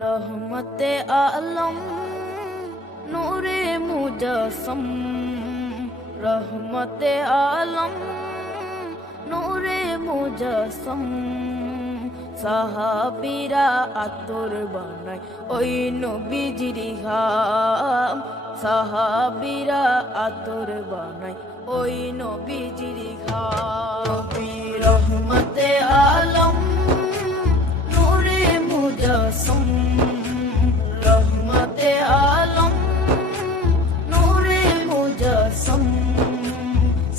रहमते आलम नूरे मुजस्सम, रहमते आलम नूरे मुजस्सम। সাহাবীরা আতর বানায় ওই নবীজির ঘাম, সাহাবীরা আতর বানায় ওই নবীজির ঘাম। নবী রহমতে আলম নূরে মুজস্সম, রহমতে আলম নূরে মুজস্সম।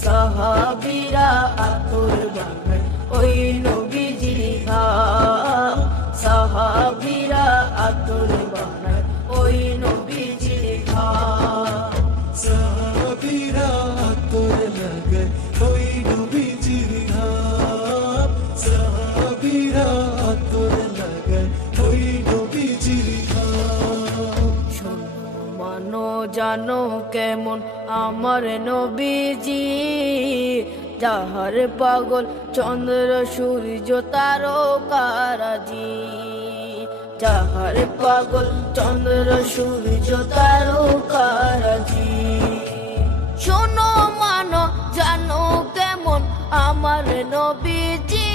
সাহাবীরা আতর বানায় ওই নবীজির ঘাম, সাহাবীরা আতর বানায় ওই নবীজির ঘাম। সাহাবীরা আতর লাগায় ওই নবীজির ঘাম, সাহাবীরা আতর লাগায় ওই নবীজির ঘাম। শোনো মানো জানো কেমন আমার নবীজি, যাহার পাগল চন্দ্র সূর্য তারকারাজি, যাহার পাগল চন্দ্র সূর্য তারকারাজি। শোনো মানো জানো কেমন আমার নবীজি,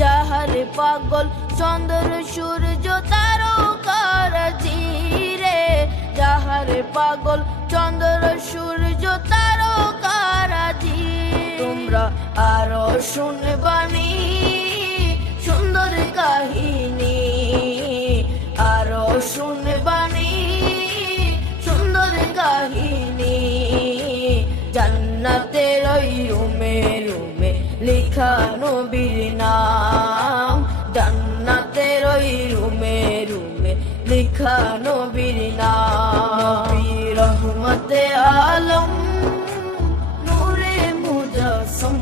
যাহার পাগল চন্দ্র সূর্য তারকারাজি রে, যাহার পাগল চন্দ্র সূর্য তারকারাজি। তোমরা আরো শুনবানি সুন্দর কাহিনী, আরো শুনবানি সুন্দর কাহিনী। জান্নাতের ওই রুমে রুমে লেখা নবীর নাম, জান্নাতের ওই রুমে রুমে লেখা নবীর নাম। নবী রহমতে আলম নূরে মুজস্সম,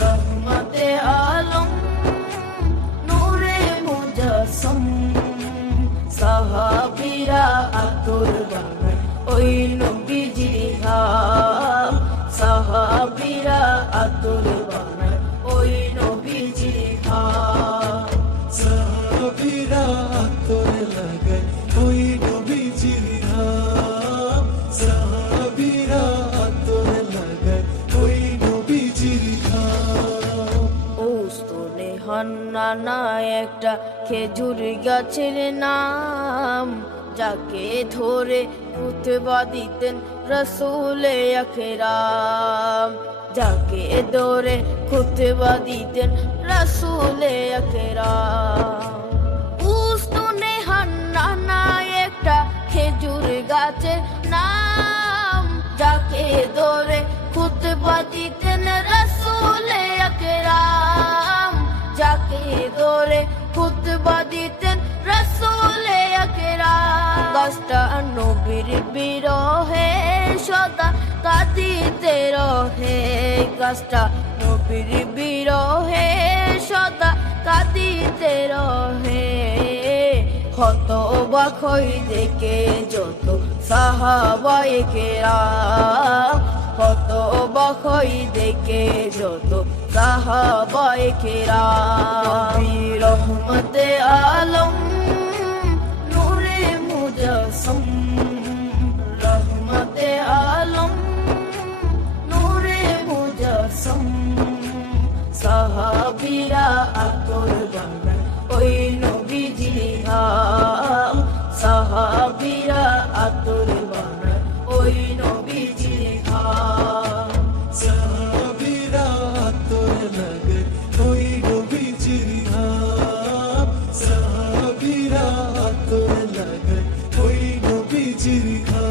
রহমতে আলম নূরে মুজস্সম। সাহাবীরা আতর বানায় ওই নবীজির ঘাম, সাহাবীরা আতর বানায় ওই নবীজির ঘাম। সাহাবীরা আতর লাগায় ওই নবীজির ঘাম, সাহাবীরা আতর লাগায় ওই নবীজির ঘাম। ওস্তনে হান্নানা একটা খেজুর গাছের নাম, যাকে ধরে খুতবা দিতেন রাসূলে আকরাম, যাকে ধরে খুতবা দিতেন রাসূলে আকরাম। উস্তনে হান্নানা একটা খেজুর গাছের নাম, যাকে ধরে খুতবা দিতেন রাসূলে আকরাম, যাকে ধরে খুতবা দিতেন রাসূলে আকরাম। গাছটা নবীর বিরহে সদা কাঁদিতে রহে, গাছটা নবীর বিরহে সদা কাঁদিতে রহে। হতবাক হই দেখে যত সাহাবায়ে কেরাম, হতবাক হই দেখে যত সাহাবায়ে কেরাম। নবী রহমতে আলম নূরে মুজস্সম, রহমতে আলম নূরে মুজস্সম। সাহাবীরা আতর বানায় ওই নবীজির ঘাম, সাহাবীরা আতর বানায় ওই নবীজির ঘাম। সাহাবীরা আতর লাগায় ওই নবীজির ঘাম, সাহাবীরা আতর লাগায় ওই নবীজির ঘাম।